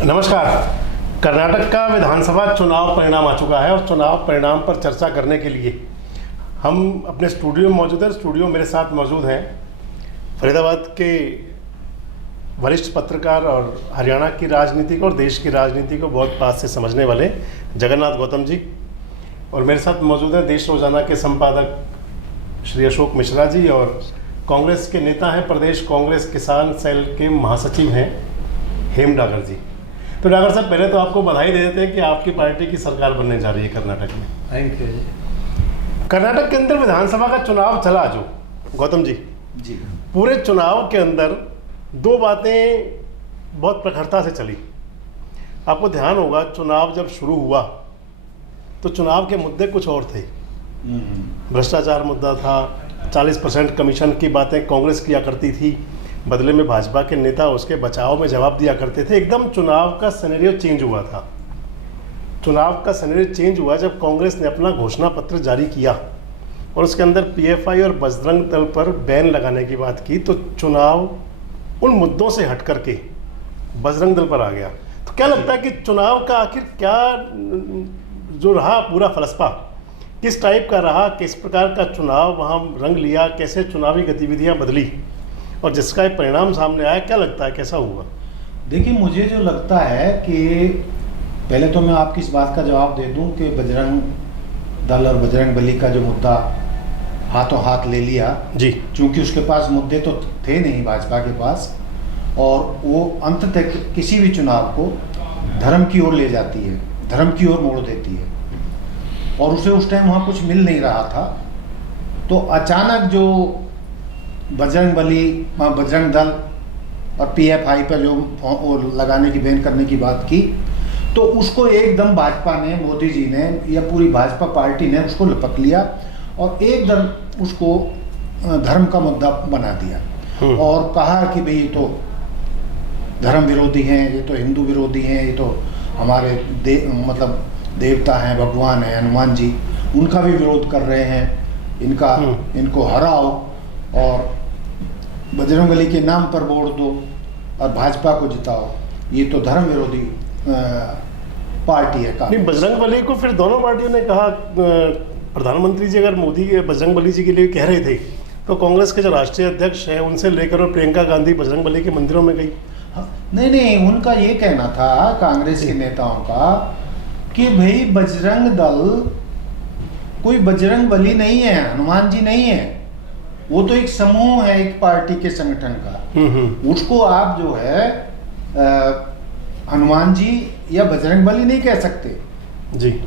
नमस्कार। कर्नाटक का विधानसभा चुनाव परिणाम आ चुका है और चुनाव परिणाम पर चर्चा करने के लिए हम अपने स्टूडियो में मौजूद हैं। स्टूडियो मेरे साथ मौजूद हैं फरीदाबाद के वरिष्ठ पत्रकार और हरियाणा की राजनीति को और देश की राजनीति को बहुत पास से समझने वाले जगन्नाथ गौतम जी, और मेरे साथ मौजूद हैं देश रोजाना के संपादक श्री अशोक मिश्रा जी, और कांग्रेस के नेता हैं, प्रदेश कांग्रेस किसान सेल के महासचिव हैं हेम डागर जी। तो डागर साहब, पहले तो आपको बधाई दे देते हैं कि आपकी पार्टी की सरकार बनने जा रही है कर्नाटक में। थैंक यू जी। कर्नाटक के अंदर विधानसभा का चुनाव चला जो गौतम जी, पूरे चुनाव के अंदर दो बातें बहुत प्रखरता से चली। आपको ध्यान होगा चुनाव जब शुरू हुआ तो चुनाव के मुद्दे कुछ और थे। भ्रष्टाचार मुद्दा था, 40% कमीशन की बातें कांग्रेस किया करती थी, बदले में भाजपा के नेता उसके बचाव में जवाब दिया करते थे। एकदम चुनाव का सिनेरियो चेंज हुआ था। चुनाव का सिनेरियो चेंज हुआ जब कांग्रेस ने अपना घोषणा पत्र जारी किया और उसके अंदर पीएफआई और बजरंग दल पर बैन लगाने की बात की, तो चुनाव उन मुद्दों से हट करके बजरंग दल पर आ गया। तो क्या लगता है कि चुनाव का आखिर क्या जो रहा पूरा फलसफा किस टाइप का रहा, किस प्रकार का चुनाव वहाँ रंग लिया, कैसे चुनावी गतिविधियाँ बदली और जिसका एक परिणाम सामने आया, क्या लगता है कैसा हुआ? देखिए, मुझे जो लगता है कि पहले तो मैं आपकी इस बात का जवाब दे दूं कि बजरंग दल और बजरंग बली का जो मुद्दा हाथों हाथ ले लिया जी, क्योंकि उसके पास मुद्दे तो थे नहीं भाजपा के पास, और वो अंत तक किसी भी चुनाव को धर्म की ओर ले जाती है, धर्म की ओर मोड़ देती है, और उसे उस टाइम वहाँ कुछ मिल नहीं रहा था। तो अचानक जो बजरंग बली, बजरंग दल और पीएफआई पर जो लगाने की बैन करने की बात की, तो उसको एकदम भाजपा ने, मोदी जी ने या पूरी भाजपा पार्टी ने उसको लपक लिया और एकदम उसको धर्म का मुद्दा बना दिया और कहा कि भाई ये तो धर्म विरोधी हैं, ये तो हिंदू विरोधी हैं, ये तो हमारे मतलब देवता हैं, भगवान हैं, हनुमान जी, उनका भी विरोध कर रहे हैं, इनको हराओ और बजरंगबली के नाम पर वोट दो और भाजपा को जिताओ, ये तो धर्म विरोधी पार्टी है। नहीं, बजरंगबली को फिर दोनों पार्टियों ने कहा, प्रधानमंत्री जी अगर मोदी के बजरंगबली जी के लिए कह रहे थे तो कांग्रेस के जो राष्ट्रीय अध्यक्ष हैं उनसे लेकर और प्रियंका गांधी बजरंगबली के मंदिरों में गई। नहीं, उनका ये कहना था कांग्रेस के नेताओं का कि भाई बजरंग दल कोई बजरंगबली नहीं है, हनुमान जी नहीं है, वो तो एक समूह है एक पार्टी के संगठन का। उसको आप जो है हनुमान जी या बजरंगबली नहीं कह सकते जी। तो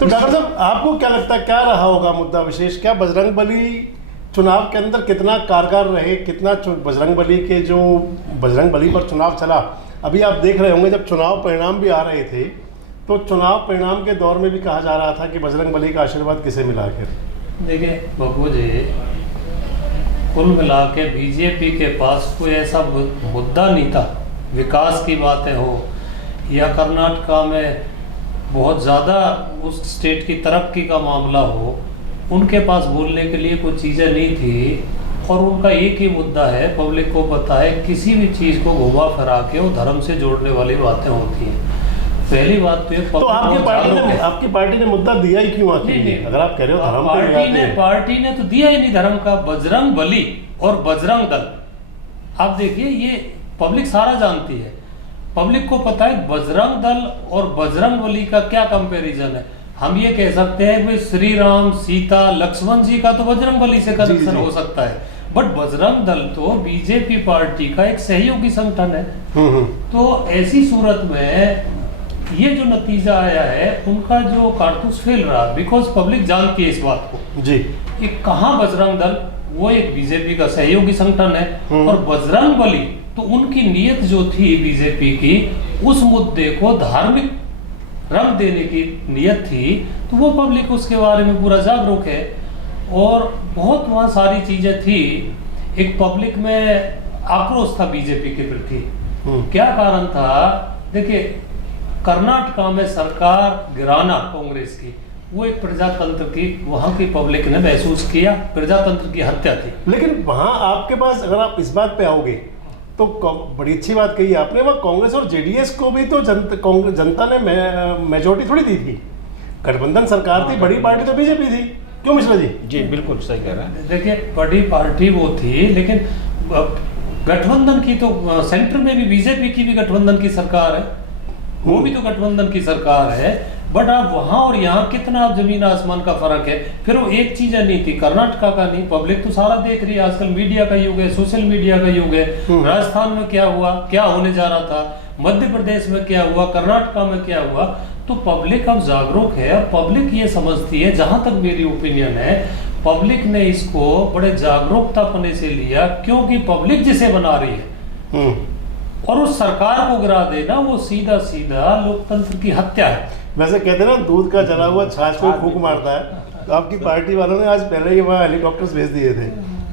डॉक्टर साहब, आपको क्या लगता है क्या रहा होगा मुद्दा विशेष? क्या बजरंगबली चुनाव के अंदर कितना कारगर रहे, कितना बजरंगबली पर चुनाव चला? अभी आप देख रहे होंगे जब चुनाव परिणाम भी आ रहे थे तो चुनाव परिणाम के दौर में भी कहा जा रहा था कि बजरंगबली का आशीर्वाद किसे मिला आखिर? देखिए बब्बू जी, कुल मिला के बीजेपी के पास कोई ऐसा मुद्दा नहीं था। विकास की बातें हो या कर्नाटका में बहुत ज़्यादा उस स्टेट की तरक्की का मामला हो, उनके पास बोलने के लिए कोई चीज़ें नहीं थी। और उनका एक ही मुद्दा है, पब्लिक को पता है, किसी भी चीज़ को घुमा फिरा के वो धर्म से जोड़ने वाली बातें होती हैं। पहली बात तो आपकी पार्टी ने मुद्दा दिया ही क्यों आखिर? अगर आप कह रहे हो धर्म, पार्टी ने तो दिया ही नहीं धर्म का। बजरंग बली और बजरंग दल, आप देखिए, ये पब्लिक सारा जानती है। पब्लिक को पता है बजरंग दल और बजरंग बली का क्या कंपैरिजन है। हम ये कह सकते हैं कि श्री राम, सीता, लक्ष्मण जी का तो बजरंग बली से कनेक्शन हो सकता है, बट बजरंग दल तो बीजेपी पार्टी का एक सहयोगी संगठन है। तो ऐसी सूरत में ये जो नतीजा आया है, उनका जो कारतूस फेल रहा, बिकॉज पब्लिक जानती है इस बात को जी कि कहाँ बजरंग दल, वो एक बीजेपी का सहयोगी संगठन है, और बजरंग बली तो उनकी नीयत जो थी बीजेपी की, उस मुद्दे को धार्मिक रंग देने की नीयत थी, तो वो पब्लिक उसके बारे में पूरा जागरूक है। और बहुत वहाँ सारी चीजें थी, एक पब्लिक में आक्रोश था बीजेपी के प्रति। क्या कारण था? देखिए, कर्नाटका में सरकार गिराना कांग्रेस की, वो एक प्रजातंत्र की, वहाँ की पब्लिक ने महसूस किया प्रजातंत्र की हत्या थी। लेकिन वहाँ आपके पास, अगर आप इस बात पे आओगे तो बड़ी अच्छी बात कही आपने। वह कांग्रेस और जेडीएस को भी तो जनता ने मेजोरिटी थोड़ी दी थी। गठबंधन सरकार थी, बड़ी पार्टी तो बीजेपी थी। क्यों मिश्रा जी? जी बिल्कुल सही कह रहे हैं। देखिए, बड़ी पार्टी वो थी, लेकिन गठबंधन की तो सेंटर में भी बीजेपी की भी गठबंधन की सरकार है, वो भी तो गठबंधन की सरकार है। बट आप वहां और यहाँ कितना जमीन आसमान का फर्क है। फिर वो एक चीज नहीं थी, कर्नाटका का नहीं, पब्लिक तो सारा देख रही है। आजकल मीडिया का युग है, सोशल मीडिया का युग है। राजस्थान में क्या हुआ, क्या होने जा रहा था, मध्य प्रदेश में क्या हुआ, कर्नाटका में क्या हुआ, तो पब्लिक अब जागरूक है। अब पब्लिक ये समझती है, जहां तक मेरी ओपिनियन है, पब्लिक ने इसको बड़े जागरूकतापने से लिया, क्योंकि पब्लिक जिसे बना रही है और उस सरकार को गिरा देना, वो सीधा सीधा लोकतंत्र की हत्या है। वैसे कहते हैं ना, दूध का जला हुआ छाछ को फूंक मारता है। तो आपकी पार्टी वालों ने आज पहले ही वहाँ हेलीकॉप्टर्स भेज दिए थे,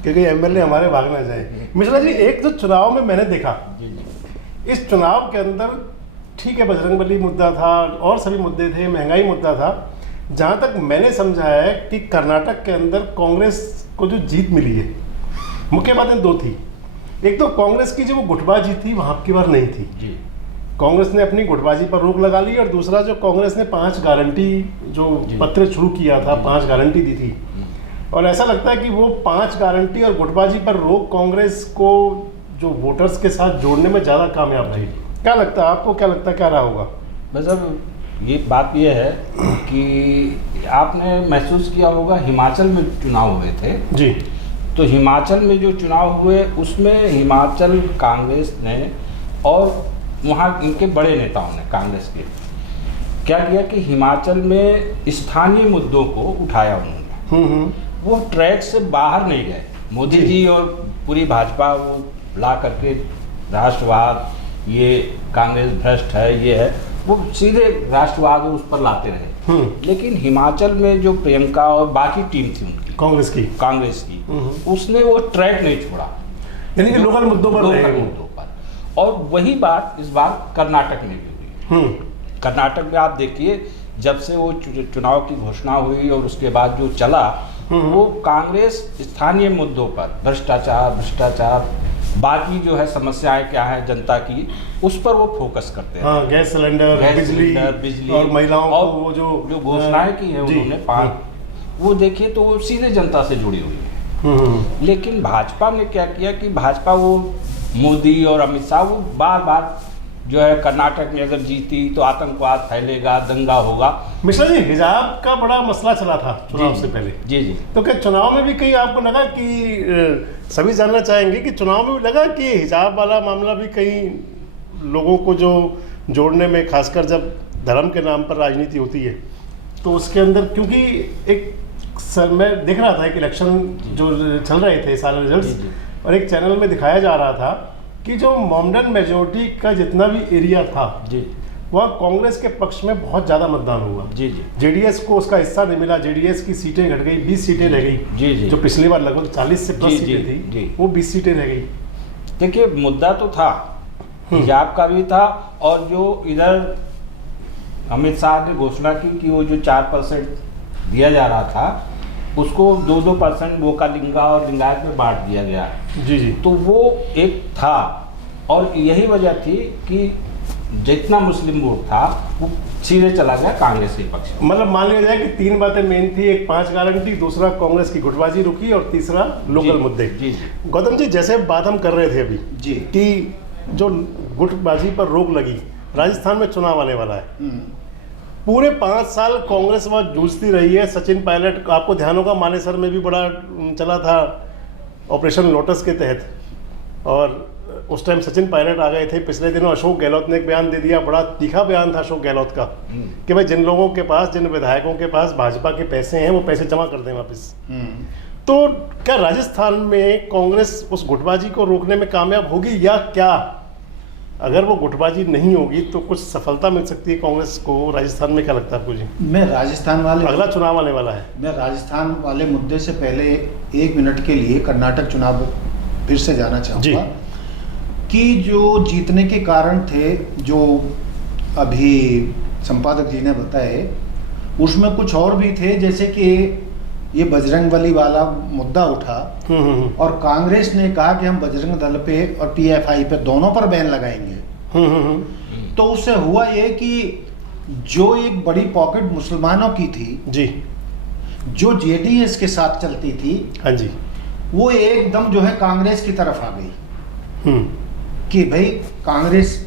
क्योंकि एमएलए हमारे भाग ना जाए। मिश्रा जी, एक जो चुनाव में मैंने देखा, इस चुनाव के अंदर ठीक है, बजरंगबली मुद्दा था और सभी मुद्दे थे, महंगाई मुद्दा था। जहाँ तक मैंने समझा है कि कर्नाटक के अंदर कांग्रेस को जो जीत मिली है, मुख्य बातें दो थी। एक तो कांग्रेस की जो वो गुटबाजी थी, वहाँ की बार नहीं थी जी। कांग्रेस ने अपनी गुटबाजी पर रोक लगा ली। और दूसरा, जो कांग्रेस ने 5 गारंटी जो पत्र शुरू किया था, 5 गारंटी दी थी, और ऐसा लगता है कि वो 5 गारंटी और गुटबाजी पर रोक कांग्रेस को जो वोटर्स के साथ जोड़ने में ज़्यादा कामयाब रही। क्या लगता है आपको, क्या लगता है क्या रहा होगा? बस अब ये बात ये है कि आपने महसूस किया होगा, हिमाचल में चुनाव हुए थे जी। तो हिमाचल में जो चुनाव हुए उसमें हिमाचल कांग्रेस ने और वहाँ इनके बड़े नेताओं ने कांग्रेस के क्या किया कि हिमाचल में स्थानीय मुद्दों को उठाया उन्होंने। वो ट्रैक से बाहर नहीं गए। मोदी जी और पूरी भाजपा वो ला करके राष्ट्रवाद, ये कांग्रेस भ्रष्ट है, ये है, वो सीधे राष्ट्रवाद और उस पर लाते रहे। लेकिन हिमाचल में जो प्रियंका और बाकी टीम थी उनकी, कांग्रेस की उसने वो ट्रैक नहीं छोड़ा, यानी कि लोकल मुद्दों पर और वही बात इस बार कर्नाटक में भी हुई। कर्नाटक में आप देखिए, जब से वो चुनाव की घोषणा हुई और उसके बाद जो चला, वो कांग्रेस स्थानीय मुद्दों पर, भ्रष्टाचार, बाकी जो है समस्याएं क्या है जनता की, उस पर वो फोकस करते हैं। हाँ, गैस सिलेंडर, बिजली और महिलाओं को वो जो घोषणाएं की है उन्होंने 5, वो देखिए तो वो सीधे जनता से जुड़ी हुई है। लेकिन भाजपा ने क्या किया कि भाजपा वो मोदी और अमित शाह वो बार बार जो है कर्नाटक में अगर जीती तो आतंकवाद फैलेगा, दंगा होगा। मिश्रा जी, हिजाब का बड़ा मसला चला था चुनाव से पहले। जी। तो क्या चुनाव में भी कहीं आपको लगा कि सभी जानना चाहेंगे कि चुनाव में भी लगा कि हिजाब वाला मामला भी कहीं लोगों को जो जोड़ने में, खासकर जब धर्म के नाम पर राजनीति होती है, तो उसके अंदर, क्योंकि एक मैं देख रहा था एक इलेक्शन जो चल रहे थे सारे रिजल्ट्स, और एक चैनल में दिखाया जा रहा था कि जो मोमडन मेजोरिटी का जितना भी एरिया था जी, वह कांग्रेस के पक्ष में बहुत ज़्यादा मतदान हुआ। जी। जेडीएस को उसका हिस्सा नहीं मिला। जेडीएस की सीटें घट गई, 20 सीटें रह गई। जी। जो पिछली बार लगभग 40 से प्लस सीटें थी, वो 20 सीटें रह गई। देखिए, मुद्दा तो था, हिजाब का भी था, और जो इधर अमित शाह ने घोषणा की कि वो जो 4% दिया जा रहा था, उसको 2% वो का लिंगा और लिंगायत में बांट दिया गया। जी। तो वो एक था, और यही वजह थी कि जितना मुस्लिम वोट था वो सीधे चला गया कांग्रेस के पक्ष में। मतलब मान लिया जाए कि 3 बातें मेन थी, एक 5 गारंटी, दूसरा कांग्रेस की गुटबाजी रुकी, और तीसरा लोकल मुद्दे। जी। गौतम जी, जैसे बात हम कर रहे थे अभी जी कि जो गुटबाजी पर रोक लगी, राजस्थान में चुनाव आने वाला है, पूरे 5 साल कांग्रेस वहाँ जूझती रही है। सचिन पायलट, आपको ध्यान होगा, मानेसर में भी बड़ा चला था ऑपरेशन लोटस के तहत, और उस टाइम सचिन पायलट आ गए थे। पिछले दिनों अशोक गहलोत ने एक बयान दे दिया, बड़ा तीखा बयान था अशोक गहलोत का, कि भाई जिन लोगों के पास, जिन विधायकों के पास भाजपा के पैसे हैं, वो पैसे जमा कर दें वापस। तो क्या राजस्थान में कांग्रेस उस गुटबाजी को रोकने में कामयाब होगी, या क्या अगर वो गुटबाजी नहीं होगी तो कुछ सफलता मिल सकती है कांग्रेस को राजस्थान में? क्या लगता है आपको जी? मैं राजस्थान वाले, अगला चुनाव आने वाला है, मैं राजस्थान वाले मुद्दे से पहले 1 मिनट के लिए कर्नाटक चुनाव फिर से जाना चाहूँगा कि जो जीतने के कारण थे, जो अभी संपादक जी ने बताए, उसमें कुछ और भी थे। जैसे कि ये बजरंगबली वाला मुद्दा उठा हम्म, और कांग्रेस ने कहा कि हम बजरंग दल पे और पीएफआई पे दोनों पर बैन लगाएंगे, तो उससे हुआ ये कि जो एक बड़ी पॉकेट मुसलमानों की थी, जी, जो जेडीएस के साथ चलती थी, हाँ जी, वो एकदम जो है कांग्रेस की तरफ आ गई हम्म, कि भाई कांग्रेस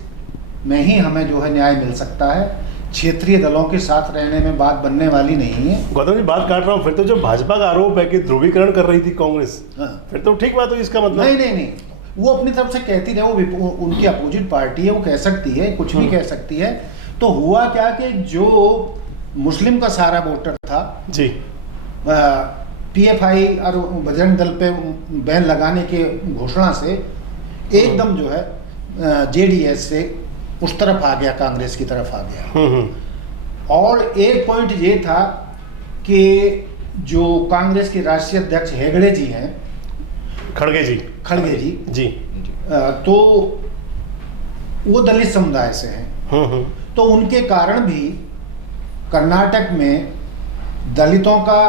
में ही हमें जो है न्याय मिल सकता है, क्षेत्रीय दलों के साथ रहने में बात बनने वाली नहीं है। गौतम जी बात काट रहा हूँ, फिर तो जो भाजपा का आरोप है कि ध्रुवीकरण कर रही थी कांग्रेस, हाँ। फिर तो ठीक बात हुई इसका मतलब। नहीं नहीं नहीं, वो अपनी तरफ से कहती रहे, वो उनकी अपोजिट पार्टी है, वो कह सकती है, कुछ भी कह सकती है। तो हुआ क्या कि जो मुस्लिम का सारा वोटर था जी, पीएफआई और बजरंग दल पे बैन लगाने के घोषणा से एकदम जो है जेडीएस से उस तरफ आ गया, कांग्रेस की तरफ आ गया। और एक पॉइंट ये था कि जो कांग्रेस के राष्ट्रीय अध्यक्ष हेगड़े जी हैं, खड़गे जी, खड़गे जी, जी, तो वो दलित समुदाय से हैं, तो उनके कारण भी कर्नाटक में दलितों का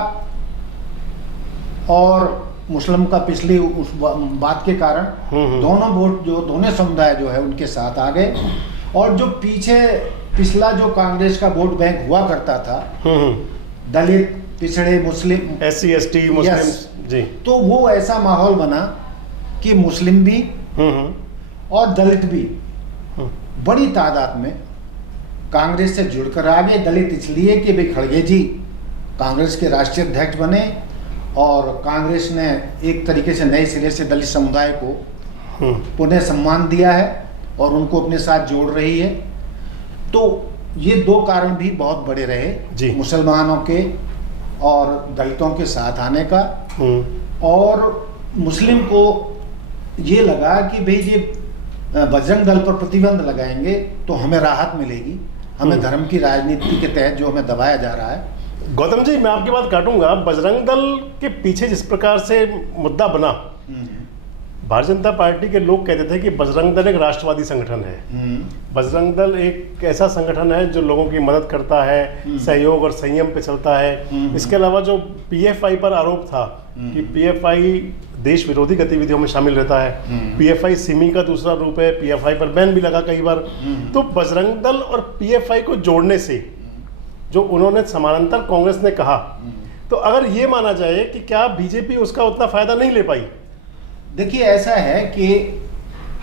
और मुस्लिम का पिछली उस बात के कारण दोनों वोट जो दोनों समुदाय जो है उनके साथ आ गए। और जो पिछला जो कांग्रेस का वोट बैंक हुआ करता था, दलित, पिछड़े, मुस्लिम, SC ST मुस्लिम, जी, तो वो ऐसा माहौल बना कि मुस्लिम भी और दलित भी बड़ी तादाद में कांग्रेस से जुड़कर आ गए। दलित इसलिए कि भाई खड़गे जी कांग्रेस के राष्ट्रीय अध्यक्ष बने और कांग्रेस ने एक तरीके से नए सिरे से दलित समुदाय को पुनः सम्मान दिया है और उनको अपने साथ जोड़ रही है। तो ये दो कारण भी बहुत बड़े रहे, मुसलमानों के और दलितों के साथ आने का। और मुस्लिम को ये लगा कि भाई ये बजरंग दल पर प्रतिबंध लगाएंगे तो हमें राहत मिलेगी, हमें धर्म की राजनीति के तहत जो हमें दबाया जा रहा है। गौतम जी मैं आपकी बात काटूंगा, बजरंग दल के पीछे जिस प्रकार से मुद्दा बना, भारतीय जनता पार्टी के लोग कहते थे कि बजरंग दल एक राष्ट्रवादी संगठन है, बजरंग दल एक ऐसा संगठन है जो लोगों की मदद करता है, सहयोग और संयम पे चलता है। इसके अलावा जो पीएफआई पर आरोप था कि पीएफआई देश विरोधी गतिविधियों में शामिल रहता है, पीएफआई सिमी का दूसरा रूप है, पीएफआई पर बैन भी लगा कई बार। तो बजरंग दल और पीएफआई को जोड़ने से जो उन्होंने समानांतर कांग्रेस ने कहा, तो अगर ये माना जाए कि क्या बीजेपी उसका उतना फायदा नहीं ले पाई? देखिए ऐसा है कि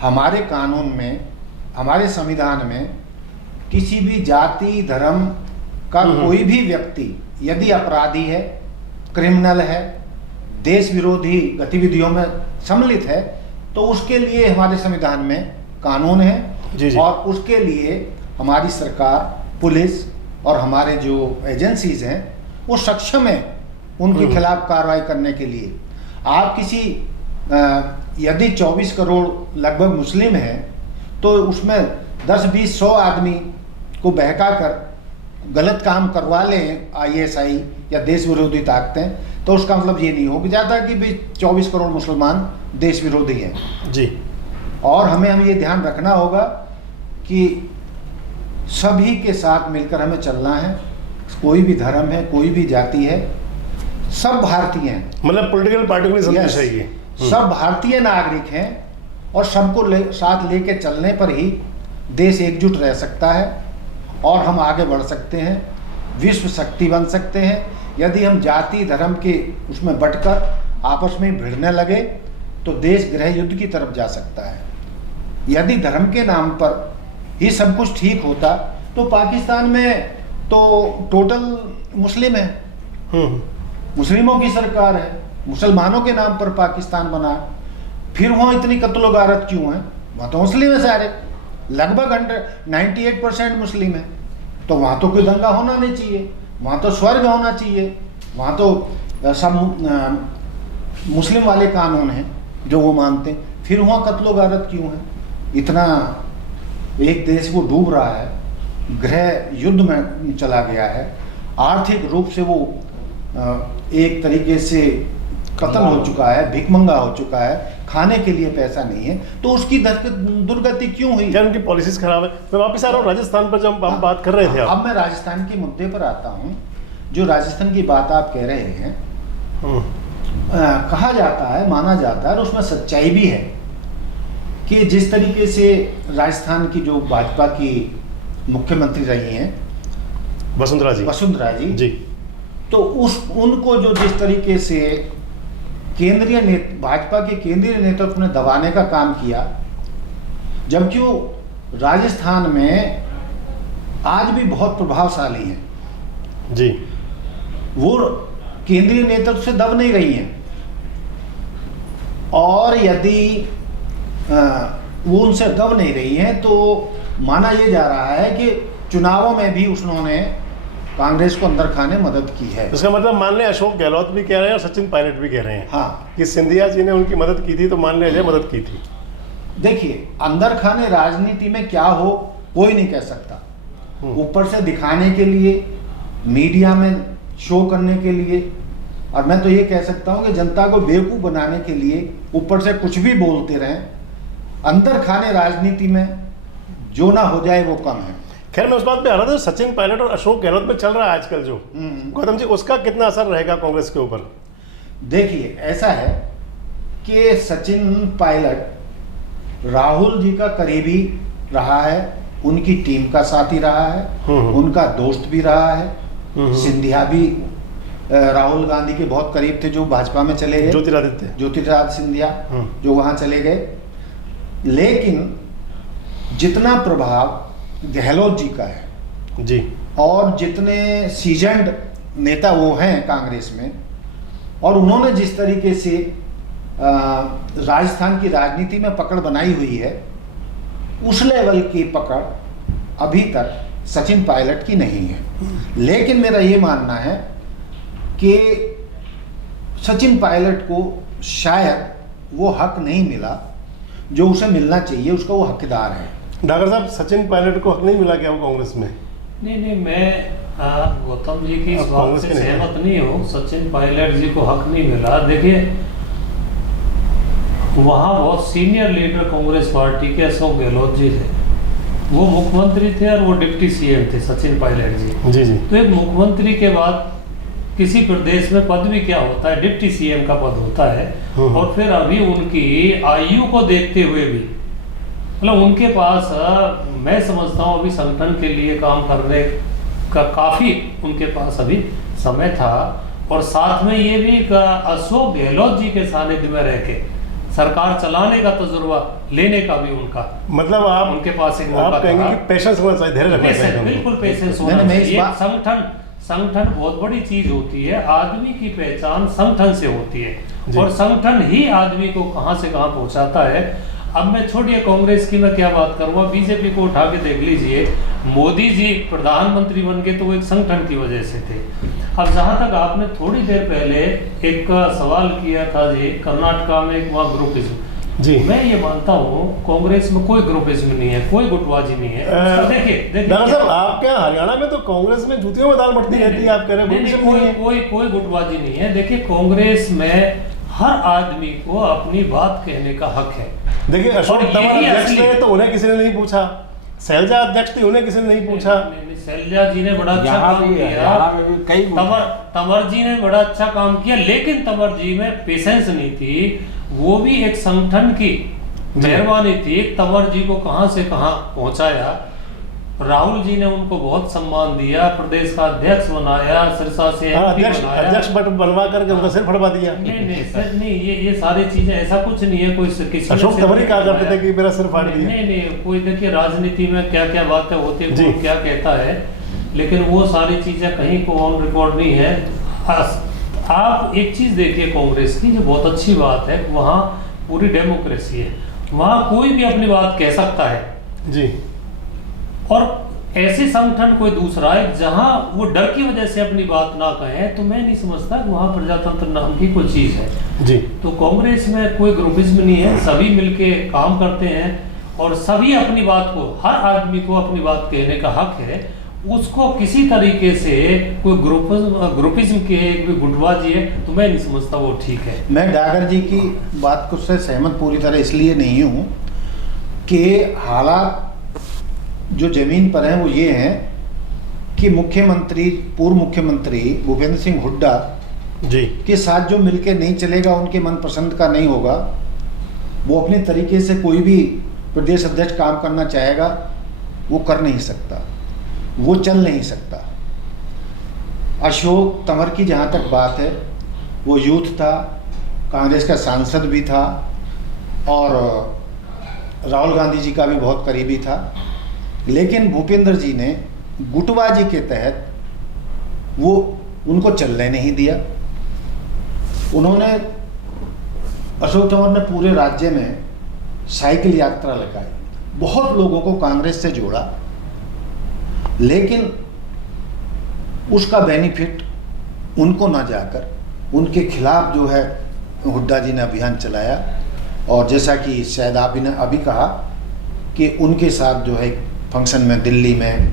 हमारे कानून में, हमारे संविधान में किसी भी जाति धर्म का कोई भी व्यक्ति यदि अपराधी है, क्रिमिनल है, देश विरोधी गतिविधियों में सम्मिलित है, तो उसके लिए हमारे संविधान में कानून है। जी। और उसके लिए हमारी सरकार, पुलिस और हमारे जो एजेंसीज हैं वो सक्षम है उनके खिलाफ कार्रवाई करने के लिए। आप किसी यदि 24 करोड़ लगभग मुस्लिम हैं तो उसमें 10, 20, 100 आदमी को बहका कर गलत काम करवा लें ISI या देश विरोधी ताकतें, तो उसका मतलब ये नहीं हो कि जाता कि भाई 24 करोड़ मुसलमान देश विरोधी हैं। जी। और हमें ये ध्यान रखना होगा कि सभी के साथ मिलकर हमें चलना है। कोई भी धर्म है, कोई भी जाति है, सब भारतीय हैं, मतलब पॉलिटिकल पार्टी को नहीं समझना चाहिए। सब भारतीय नागरिक हैं और सबको साथ लेके चलने पर ही देश एकजुट रह सकता है और हम आगे बढ़ सकते हैं, विश्व शक्ति बन सकते हैं। यदि हम जाति धर्म के उसमें बंटकर आपस में भिड़ने लगे तो देश गृह युद्ध की तरफ जा सकता है। यदि धर्म के नाम पर ही सब कुछ ठीक होता तो पाकिस्तान में तो टोटल मुस्लिम है, मुस्लिमों की सरकार है, मुसलमानों के नाम पर पाकिस्तान बना, फिर वहाँ इतनी कत्लो गारत क्यों है? वहाँ तो मुस्लिम है सारे, लगभग 98% मुस्लिम है, तो वहाँ तो कोई दंगा होना नहीं चाहिए, वहाँ तो स्वर्ग होना चाहिए, वहाँ तो सब मुस्लिम वाले कानून हैं जो वो मानते हैं, फिर वहाँ कत्लो गारत क्यों है? इतना एक देश वो डूब रहा है, गृह युद्ध में चला गया है, आर्थिक रूप से वो एक तरीके से कत्ल हो चुका है, भिखमंगा हो चुका है, खाने के लिए पैसा नहीं है, तो उसकी दुर्गति क्यों हुई? क्या उनकी पॉलिसीज खराब है? मैं वापस आ रहा हूँ राजस्थान पर, जब हम बात कर रहे थे। अब मैं राजस्थान के मुद्दे पर आता हूँ। जो राजस्थान की बात आप कह रहे हैं कहा जाता है, माना जाता है और उसमें सच्चाई भी है कि जिस तरीके से राजस्थान की जो भाजपा की मुख्यमंत्री रही हैं वसुंधरा जी तो उनको जो जिस तरीके से भाजपा के केंद्रीय नेतृत्व ने दबाने का काम किया, जबकि वो राजस्थान में आज भी बहुत प्रभावशाली हैं जी, वो केंद्रीय नेतृत्व से दब नहीं रही हैं, और यदि वो उनसे दब नहीं रही हैं तो माना ये जा रहा है कि चुनावों में भी उन्होंने कांग्रेस को अंदर खाने मदद की है। इसका मतलब मान लें अशोक गहलोत भी कह रहे हैं और सचिन पायलट भी कह रहे हैं हाँ कि सिंधिया जी ने उनकी मदद की थी, तो मान लें अजय मदद की थी। देखिए, अंदर खाने राजनीति में क्या हो कोई नहीं कह सकता। ऊपर से दिखाने के लिए, मीडिया में शो करने के लिए, और मैं तो ये कह सकता हूँ कि जनता को बेवकूफ़ बनाने के लिए ऊपर से कुछ भी बोलते रहें। अंदर खाने राजनीति में जो ना हो जाए वो कम है। खैर, मैं उस बात पे आ रहा था, सचिन पायलट और अशोक गहलोत में चल रहा है आजकल जो गौतम जी, उसका कितना असर रहेगा कांग्रेस के ऊपर? देखिए, ऐसा है कि सचिन पायलट राहुल जी का करीबी रहा है, उनकी टीम का साथी रहा है, उनका दोस्त भी रहा है। सिंधिया भी राहुल गांधी के बहुत करीब थे, जो भाजपा में चले गए, ज्योतिरादित्य सिंधिया जो वहां चले गए। लेकिन जितना प्रभाव गहलोत जी का है जी, और जितने सीजन्ड नेता वो हैं कांग्रेस में, और उन्होंने जिस तरीके से राजस्थान की राजनीति में पकड़ बनाई हुई है, उस लेवल की पकड़ अभी तक सचिन पायलट की नहीं है। लेकिन मेरा ये मानना है कि सचिन पायलट को शायद वो हक नहीं मिला जो उसे मिलना चाहिए, उसका वो हकदार है। डॉक्टर साहब, सचिन पायलट को हक नहीं मिला क्या वो कांग्रेस में? नहीं, मैं गौतम जी की इस बात से सहमत नहीं हूँ। सचिन पायलट जी को हक नहीं मिला। देखिए, वहाँ बहुत सीनियर लीडर कांग्रेस पार्टी के अशोक गहलोत जी थे, वो मुख्यमंत्री थे और वो डिप्टी सीएम थे सचिन पायलट जी। जी। तो एक मुख्यमंत्री के बाद किसी प्रदेश में पद भी क्या होता है, डिप्टी सीएम का पद होता है। और फिर अभी उनकी आयु को देखते हुए भी, मतलब उनके पास मैं समझता हूँ अभी संगठन के लिए काम करने का काफ़ी उनके पास अभी समय था। और साथ में ये भी अशोक गहलोत जी के सानिध्य में रह के सरकार चलाने का तजुर्बा लेने का भी उनका, मतलब आप उनके पास एक मौका कहेंगे कि पेशेंस होना चाहिए, धैर्य रखना चाहिए। बिल्कुल पेशेंस होना चाहिए। संगठन बहुत बड़ी चीज होती है। आदमी की पहचान संगठन से होती है और संगठन ही आदमी को कहां से कहां पहुंचाता है। अब मैं छोड़िए कांग्रेस की, मैं क्या बात करूंगा, बीजेपी को उठा के देख लीजिए। मोदी जी प्रधानमंत्री बन गए तो वो एक संगठन की वजह से थे। अब जहां तक आपने थोड़ी देर पहले एक सवाल किया था जी, कर्नाटका में एक वहाँ ग्रुपिज्म जी, मैं ये मानता हूँ कांग्रेस में कोई ग्रुपिज्म नहीं है, कोई गुटबाजी नहीं है। देखिए साहब, आपके यहाँ हरियाणा में तो कांग्रेस में जूतियों में दाल मटती रहती है, आप कह रहे हैं कोई गुटबाजी नहीं है। देखिए, कांग्रेस में हर आदमी को अपनी बात कहने का हक है। देखिए, अशोक तंवर अध्यक्ष थे तो उन्हें किसी ने नहीं पूछा, शैलजा अध्यक्ष थी उन्हें किसी ने नहीं पूछा। शैलजा जी ने बड़ा अच्छा काम किया, तंवर जी ने बड़ा अच्छा काम किया, लेकिन तंवर जी में पेशेंस नहीं थी। वो भी एक संगठन की मेहरबानी थी, तंवर जी को कहां से कहां पहुंचाया। राहुल जी ने उनको बहुत सम्मान दिया, प्रदेश का अध्यक्ष बनाया, सिरसा से अध्यक्ष बनवा करके उनका सिर फड़वा दिया। नहीं सर, नहीं, ये सारी चीजें ऐसा कुछ नहीं है। कोई किसी अशोक तंवर ही कहा करते थे कि मेरा सिर फाड़ दिया। नहीं, कोई देखिए राजनीति में क्या क्या बातें होती है, कौन क्या कहता है, लेकिन वो सारी चीजें कहीं को ऑन रिकॉर्ड नहीं है। आप एक चीज देखिए कांग्रेस की, जो बहुत अच्छी बात है, वहाँ पूरी डेमोक्रेसी है, वहाँ कोई भी अपनी बात कह सकता है जी। और ऐसे संगठन कोई दूसरा है जहां वो डर की वजह से अपनी बात ना कहें, तो मैं नहीं समझता कि वहां प्रजातंत्र नाम की कोई चीज है जी। तो कांग्रेस में कोई ग्रुपिज्म नहीं है, सभी मिलके काम करते हैं और सभी अपनी बात को, हर आदमी को अपनी बात कहने का हक है। उसको किसी तरीके से कोई ग्रुपिज्म के भी गुटबाजी है तो मैं नहीं समझता वो ठीक है। मैं डागर जी की बात को से सहमत पूरी तरह इसलिए नहीं हूँ कि हालात जो जमीन पर हैं वो ये हैं कि पूर्व मुख्यमंत्री भूपेंद्र सिंह हुड्डा जी के साथ जो मिलके नहीं चलेगा, उनके मनपसंद का नहीं होगा, वो अपने तरीके से कोई भी प्रदेश अध्यक्ष काम करना चाहेगा वो कर नहीं सकता, वो चल नहीं सकता। अशोक तंवर की जहाँ तक बात है, वो यूथ था, कांग्रेस का सांसद भी था और राहुल गांधी जी का भी बहुत करीबी था, लेकिन भूपेंद्र जी ने गुटबाजी के तहत वो उनको चलने नहीं दिया। उन्होंने, अशोक तंवर ने पूरे राज्य में साइकिल यात्रा लगाई, बहुत लोगों को कांग्रेस से जोड़ा, लेकिन उसका बेनिफिट उनको ना जाकर उनके खिलाफ जो है हुड्डा जी ने अभियान चलाया। और जैसा कि शायद आप ने अभी कहा कि उनके साथ जो है फंक्शन में दिल्ली में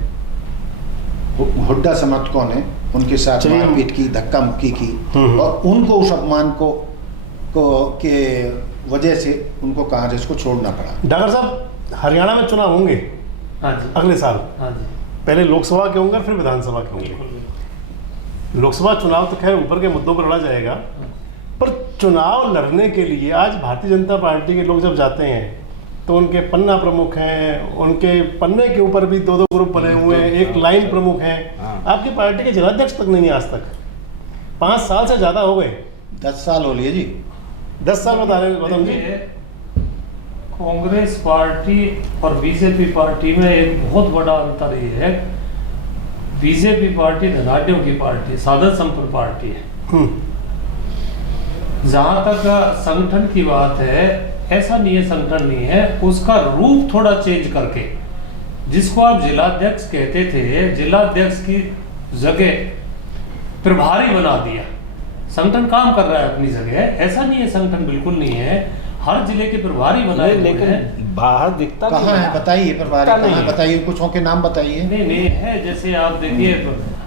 हुड्डा समर्थकों ने उनके साथ मारपीट की, धक्का मुक्की की और उनको उस अपमान को के वजह से उनको कांग्रेस को छोड़ना पड़ा। डॉक्टर साहब, हरियाणा में चुनाव होंगे हाँ जी, अगले साल। हाँ जी, पहले लोकसभा के होंगे फिर विधानसभा के होंगे। लोकसभा चुनाव तो खैर ऊपर के मुद्दों पर लड़ा जाएगा, पर चुनाव लड़ने के लिए आज भारतीय जनता पार्टी के लोग जब जाते हैं तो उनके पन्ना प्रमुख हैं, उनके पन्ने के ऊपर भी 2-2 ग्रुप बने हुए हैं, एक लाइन प्रमुख हैं। आपकी पार्टी के जिलाध्यक्ष तक नहीं है आज तक, 5 साल से ज़्यादा हो गए। 10 साल हो लिए जी, 10 साल बता रहे हैं गौतम जी। कांग्रेस पार्टी और बीजेपी पार्टी में एक बहुत बड़ा अंतर ये है, बीजेपी पार्टी धनाढ़ियों की पार्टी, साधन संपन्न पार्टी है। जहां तक संगठन की बात है, ऐसा नहीं है संगठन नहीं है, उसका रूप थोड़ा चेंज करके, जिसको आप जिलाध्यक्ष कहते थे, जिलाध्यक्ष की जगह प्रभारी बना दिया। संगठन काम कर रहा है अपनी जगह, ऐसा नहीं है संगठन बिल्कुल नहीं है, हर जिले के प्रभारी बनाए हुए हैं। लेकिन बाहर दिखता कहाँ है बताइए, प्रभारी कहाँ है बताइए, कुछ के नाम बताइए। नहीं है, जैसे आप देखिए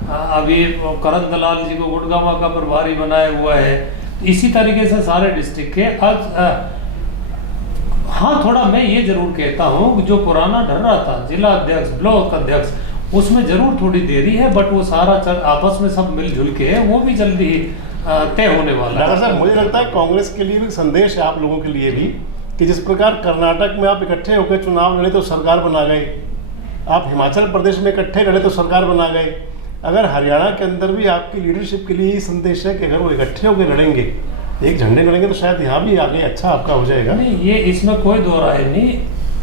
अभी करण दलाल जी को गुड़गांव का प्रभारी बनाया हुआ है, इसी तरीके से सारे डिस्ट्रिक्ट के। आज हाँ, थोड़ा मैं ये जरूर कहता हूँ जो पुराना डर रहा था जिला अध्यक्ष, ब्लॉक अध्यक्ष, उसमें जरूर थोड़ी देरी है, बट वो सारा आपस में सब मिलजुल के वो भी जल्दी तय होने वाला है। डॉक्टर साहब, मुझे लगता है कांग्रेस के लिए भी संदेश है आप लोगों के लिए भी कि जिस प्रकार कर्नाटक में आप इकट्ठे होकर चुनाव लड़े तो सरकार बना गए, आप हिमाचल प्रदेश में इकट्ठे लड़े तो सरकार बना गए, अगर हरियाणा के अंदर भी आपकी लीडरशिप के लिए ही संदेश है कि अगर वो इकट्ठे होकर लड़ेंगे, एक झंडे लड़ेंगे, तो शायद यहाँ भी आगे अच्छा आपका हो जाएगा। नहीं, ये इसमें कोई दो राय नहीं,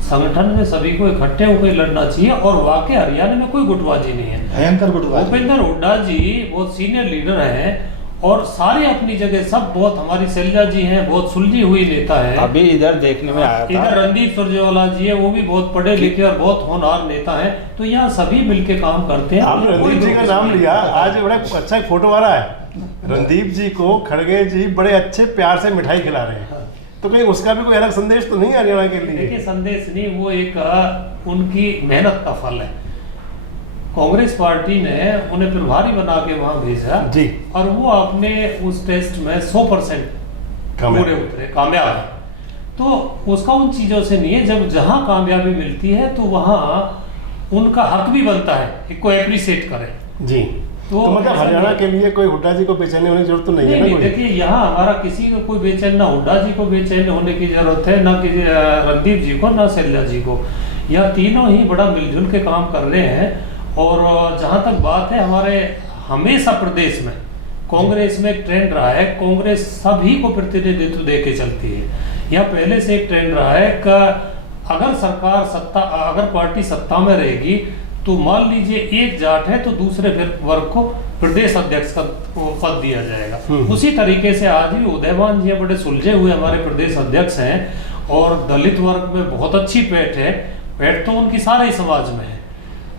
संगठन में सभी को इकट्ठे होकर लड़ना चाहिए। और वाकई हरियाणा में कोई गुटबाजी नहीं है, भयंकर गुटबाजी। भूपेंद्र हुड्डा जी बहुत सीनियर लीडर हैं और सारे अपनी जगह, सब बहुत, हमारी शैलजा जी हैं, बहुत सुलझी हुई नेता है। अभी इधर देखने में आया था, इधर रणदीप सुरजेवाला जी है, वो भी बहुत पढ़े लिखे और बहुत होनहार नेता है, तो यहाँ सभी मिलके काम करते हैं। आपने रणदीप जी का नाम लिया, आज बड़ा अच्छा एक फोटो आ रहा है, रणदीप जी को खड़गे जी बड़े अच्छे प्यार से मिठाई खिला रहे हैं, तो कहीं उसका भी कोई अलग संदेश तो नहीं हरियाणा के लिए? देखिए, संदेश नहीं, वो एक उनकी मेहनत का फल है। कांग्रेस पार्टी ने उन्हें प्रभारी बना के वहां भेजा जी, और वो अपने उस टेस्ट में 100% पूरे उतरे, कामयाब है। तो उसका उन चीजों से नहीं है, जब जहां कामयाबी मिलती है तो वहां उनका हक भी बनता है कि कोई एप्रिशिएट करे जी। तो मतलब हरियाणा के लिए कोई हुड्डा जी को बेचैनी होने की जरूरत तो नहीं है ना? देखिए, यहाँ हमारा किसी को कोई बेचैन, ना हुड्डा जी को बेचैन होने की जरूरत है, ना रणदीप जी को, ना शैलजा जी को। यह तीनों ही बड़ा मिलजुल के काम कर रहे हैं। और जहाँ तक बात है, हमारे हमेशा प्रदेश में कांग्रेस में एक ट्रेंड रहा है, कांग्रेस सभी को प्रतिनिधित्व दे के चलती है। यह पहले से एक ट्रेंड रहा है कि अगर सरकार सत्ता, अगर पार्टी सत्ता में रहेगी तो मान लीजिए एक जाट है तो दूसरे वर्ग को प्रदेश अध्यक्ष का पद दिया जाएगा। उसी तरीके से आज भी उदयमान जी बड़े सुलझे हुए हमारे प्रदेश अध्यक्ष हैं और दलित वर्ग में बहुत अच्छी पैठ है, पैठ तो उनकी सारे ही समाज में है।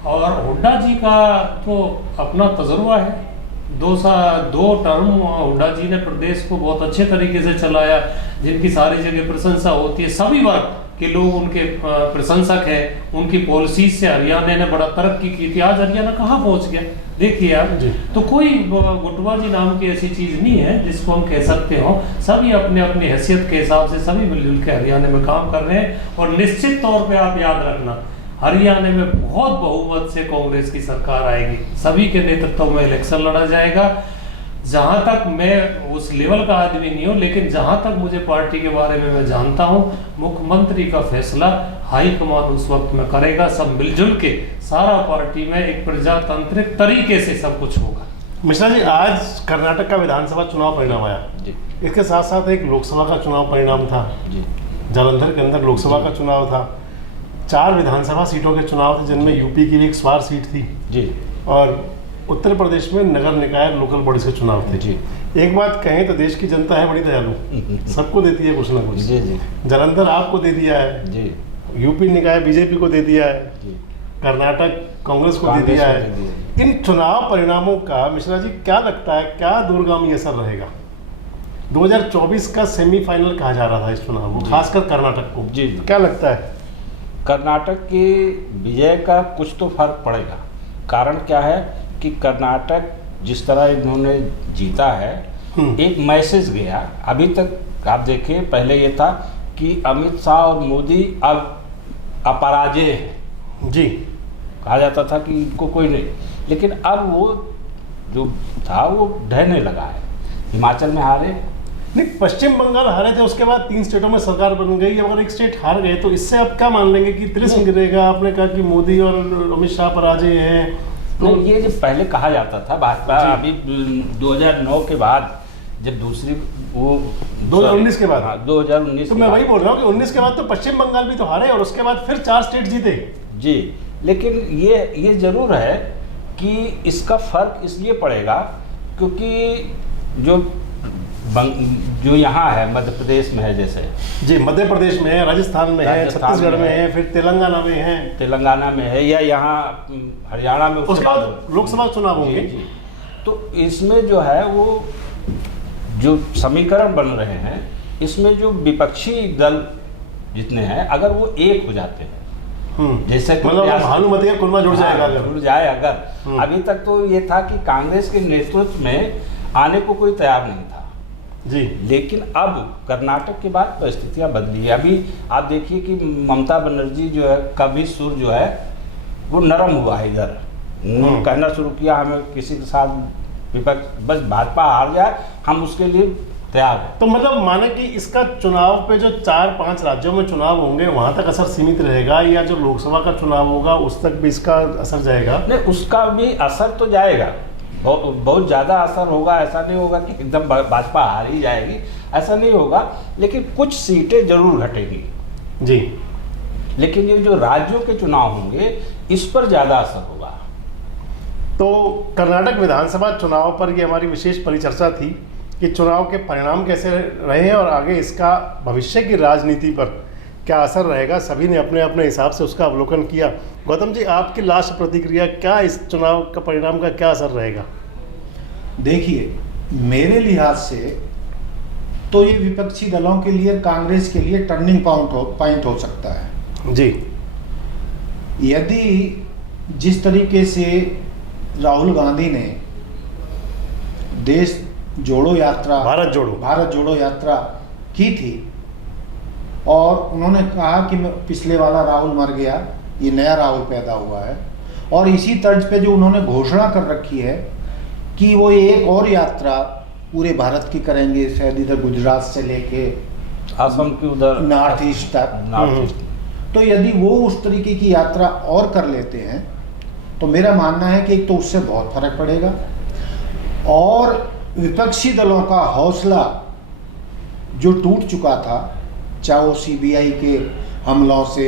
और हुड्डा जी का तो अपना तजुर्बा है, 2 टर्म हुड्डा जी ने प्रदेश को बहुत अच्छे तरीके से चलाया, जिनकी सारी जगह प्रशंसा होती है, सभी वर्ग के लोग उनके प्रशंसक हैं। उनकी पॉलिसीज से हरियाणा ने बड़ा तरक्की की थी, आज हरियाणा कहाँ पहुँच गया देखिए आप। तो कोई गुटबाजी नाम की ऐसी चीज़ नहीं है जिसको हम कह सकते हो। सभी अपने अपनी हैसियत के हिसाब से सभी मिलजुल के हरियाणा में काम कर रहे हैं। और निश्चित तौर पर आप याद रखना, हरियाणा में बहुत बहुमत से कांग्रेस की सरकार आएगी, सभी के नेतृत्व में इलेक्शन लड़ा जाएगा। जहां तक मैं उस लेवल का आदमी नहीं हूं, लेकिन जहां तक मुझे पार्टी के बारे में मैं जानता हूं, मुख्यमंत्री का फैसला हाईकमान उस वक्त में करेगा। सब मिलजुल के सारा पार्टी में एक प्रजातांत्रिक तरीके से सब कुछ होगा। मिश्रा जी, आज कर्नाटक का विधानसभा चुनाव परिणाम आया जी इसके साथ साथ एक लोकसभा का चुनाव परिणाम था। जी जालंधर के अंदर लोकसभा का चुनाव था। 4 विधानसभा सीटों के चुनाव थे, जिनमें यूपी की एक स्वार सीट थी जी और उत्तर प्रदेश में नगर निकाय लोकल बॉडीज के चुनाव थे। जी एक बात कहें तो देश की जनता है बड़ी दयालु, सबको देती है कुछ ना कुछ। जी जी जालंधर आपको दे दिया है, जी यूपी निकाय बीजेपी को दे दिया है, जी कर्नाटक कांग्रेस को दे कांग्रेस दिया को दे दिया है। इन चुनाव परिणामों का मिश्रा जी क्या लगता है, क्या दूरगामी असर रहेगा? 2024 का सेमीफाइनल कहा जा रहा था इस चुनाव को, खासकर कर्नाटक को। जी। क्या लगता है? कर्नाटक की विजय का कुछ तो फर्क पड़ेगा। कारण क्या है कि कर्नाटक जिस तरह इन्होंने जीता है, एक मैसेज गया। अभी तक आप देखिए, पहले ये था कि अमित शाह और मोदी अब अपराजय हैं, जी कहा जाता था कि इनको कोई नहीं, लेकिन अब वो जो था वो ढहने लगा है। हिमाचल में हारे, नहीं, पश्चिम बंगाल हारे थे, उसके बाद 3 स्टेटों में सरकार बन गई। अगर एक स्टेट हार गए तो इससे आप क्या मान लेंगे कि तिलिस्म गिरेगा? आपने कहा कि मोदी और अमित शाह पराजय है, तो ये जो पहले कहा जाता था भाजपा, अभी 2009 के बाद जब दूसरी वो 2019 के बाद, 2019 तो मैं वही बोल रहा हूँ कि 19 के बाद तो पश्चिम बंगाल भी तो हारे और उसके बाद फिर 4 स्टेट जीते। जी, लेकिन ये जरूर है कि इसका फर्क इसलिए पड़ेगा क्योंकि जो यहाँ है मध्य प्रदेश में है, जैसे जी मध्य प्रदेश में है, राजस्थान में है, छत्तीसगढ़ में है, फिर तेलंगाना में है, तेलंगाना में है, या यहाँ हरियाणा में, उसके बाद लोकसभा चुनाव होंगे। जी। तो इसमें जो है वो जो समीकरण बन रहे हैं, इसमें जो विपक्षी दल जितने हैं, अगर वो एक हो जाते हैं, जैसे कि मतलब भानुमति का कुनबा जुड़ जाएगा, जुड़ जाए अगर। अभी तक तो ये था कि कांग्रेस के नेतृत्व में आने को कोई तैयार नहीं था जी, लेकिन अब कर्नाटक के बाद परिस्थितियां बदली है। अभी आप देखिए कि ममता बनर्जी जो है, कभी सुर जो है वो नरम हुआ है। इधर कहना शुरू किया, हमें किसी के साथ विपक्ष, बस भाजपा हार जाए हम उसके लिए तैयार है। तो मतलब माने कि इसका चुनाव पे जो 4-5 राज्यों में चुनाव होंगे वहां तक असर सीमित रहेगा, या जो लोकसभा का चुनाव होगा उस तक भी इसका असर जाएगा? नहीं, उसका भी असर तो जाएगा, बहुत ज़्यादा असर होगा। ऐसा नहीं होगा कि एकदम भाजपा हार ही जाएगी, ऐसा नहीं होगा, लेकिन कुछ सीटें जरूर घटेगी जी। लेकिन ये जो राज्यों के चुनाव होंगे इस पर ज़्यादा असर होगा। तो कर्नाटक विधानसभा चुनाव पर ये हमारी विशेष परिचर्चा थी कि चुनाव के परिणाम कैसे रहे हैं और आगे इसका भविष्य की राजनीति पर क्या असर रहेगा। सभी ने अपने अपने हिसाब से उसका अवलोकन किया। गौतम जी, आपकी लास्ट प्रतिक्रिया क्या, इस चुनाव का परिणाम का क्या असर रहेगा? देखिए, मेरे लिहाज से तो ये विपक्षी दलों के लिए, कांग्रेस के लिए टर्निंग पॉइंट हो सकता है जी। यदि जिस तरीके से राहुल गांधी ने देश जोड़ो यात्रा, भारत जोड़ो यात्रा की थी और उन्होंने कहा कि पिछले वाला राहुल मर गया, ये नया राहुल पैदा हुआ है, और इसी तर्ज पे जो उन्होंने घोषणा कर रखी है कि वो एक और यात्रा पूरे भारत की करेंगे, शायद इधर गुजरात से लेके असम की उधर नॉर्थ ईस्ट तक। तो यदि वो उस तरीके की यात्रा और कर लेते हैं तो मेरा मानना है कि एक तो उससे बहुत फर्क पड़ेगा और विपक्षी दलों का हौसला जो टूट चुका था, चाहे वो सीबीआई के हमलों से,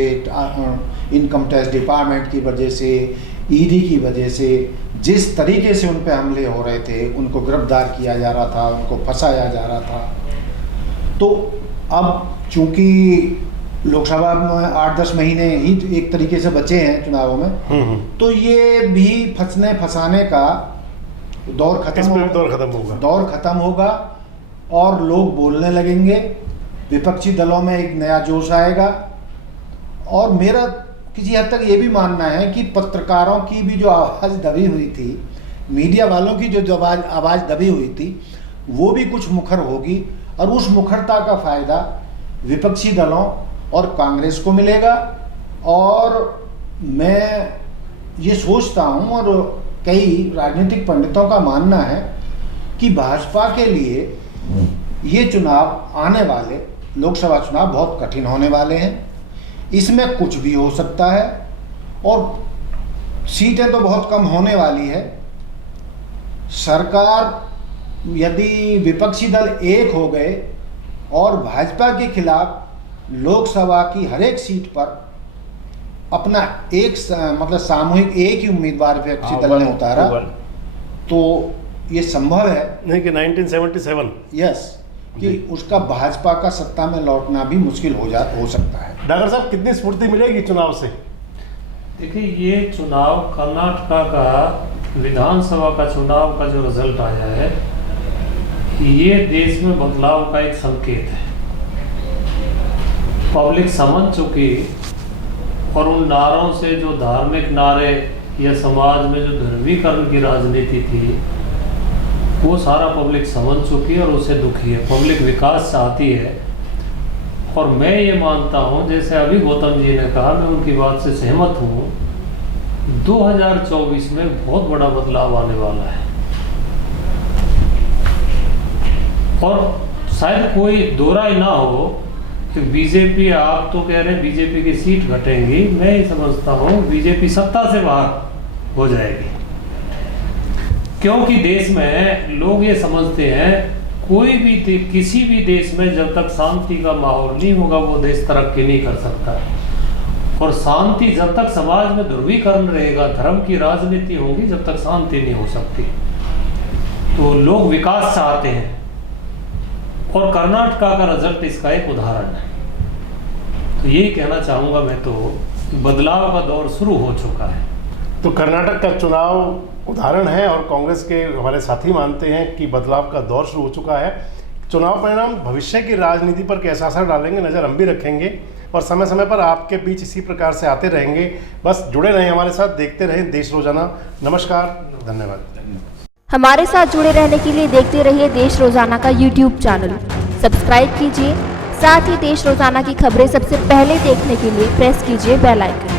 इनकम टैक्स डिपार्टमेंट की वजह से, ईडी की वजह से, जिस तरीके से उन पे हमले हो रहे थे, उनको गिरफ्तार किया जा रहा था, उनको फंसाया जा रहा था, तो अब चूंकि लोकसभा में 8-10 महीने ही एक तरीके से बचे हैं चुनावों में, तो ये भी फंसाने का दौर खत्म होगा और लोग बोलने लगेंगे, विपक्षी दलों में एक नया जोश आएगा। और मेरा किसी हद तक ये भी मानना है कि पत्रकारों की भी जो आवाज़ दबी हुई थी, मीडिया वालों की जो आवाज़ दबी हुई थी, वो भी कुछ मुखर होगी और उस मुखरता का फ़ायदा विपक्षी दलों और कांग्रेस को मिलेगा। और मैं ये सोचता हूँ और कई राजनीतिक पंडितों का मानना है कि भाजपा के लिए ये चुनाव आने वाले लोकसभा चुनाव बहुत कठिन होने वाले हैं। इसमें कुछ भी हो सकता है और सीटें तो बहुत कम होने वाली है। सरकार यदि विपक्षी दल एक हो गए और भाजपा के खिलाफ लोकसभा की हर एक सीट पर अपना एक मतलब सामूहिक एक ही उम्मीदवार विपक्षी दल ने उतारा, तो ये संभव है नहीं कि 1977 यस कि उसका भाजपा का सत्ता में लौटना भी मुश्किल हो सकता है। डॉक्टर साहब, कितनी स्फूर्ति मिलेगी चुनाव से? देखिए, ये चुनाव कर्नाटका का विधानसभा का चुनाव का जो रिजल्ट आया है, ये देश में बदलाव का एक संकेत है। पब्लिक समझ चुकी और उन नारों से जो धार्मिक नारे या समाज में जो ध्रुवीकरण की राजनीति थी, वो सारा पब्लिक समझ चुकी है और उससे दुखी है। पब्लिक विकास चाहती है और मैं ये मानता हूँ, जैसे अभी गौतम जी ने कहा, मैं उनकी बात से सहमत हूँ, 2024 में बहुत बड़ा बदलाव आने वाला है और शायद कोई दोहरा ही ना हो कि बीजेपी, आप तो कह रहे हैं बीजेपी की सीट घटेंगी, मैं ही समझता हूँ बीजेपी सत्ता से बाहर हो जाएगी। क्योंकि देश में लोग ये समझते हैं कोई भी किसी भी देश में जब तक शांति का माहौल नहीं होगा वो देश तरक्की नहीं कर सकता। और शांति जब तक समाज में ध्रुवीकरण रहेगा, धर्म की राजनीति होगी, जब तक शांति नहीं हो सकती। तो लोग विकास चाहते हैं और कर्नाटका का रिजल्ट इसका एक उदाहरण है। तो यही कहना चाहूँगा मैं, तो बदलाव का दौर शुरू हो चुका है। तो कर्नाटक का चुनाव उदाहरण है और कांग्रेस के हमारे साथी मानते हैं कि बदलाव का दौर शुरू हो चुका है। चुनाव परिणाम भविष्य की राजनीति पर कैसा असर डालेंगे, नज़र हम भी रखेंगे और समय समय पर आपके बीच इसी प्रकार से आते रहेंगे। बस जुड़े रहें हमारे साथ, देखते रहें देश रोजाना। नमस्कार, धन्यवाद। हमारे साथ जुड़े रहने के लिए देखते रहिए देश रोजाना का YouTube चैनल सब्सक्राइब कीजिए। साथ ही देश रोजाना की खबरें सबसे पहले देखने के लिए प्रेस कीजिए बेल आइकन।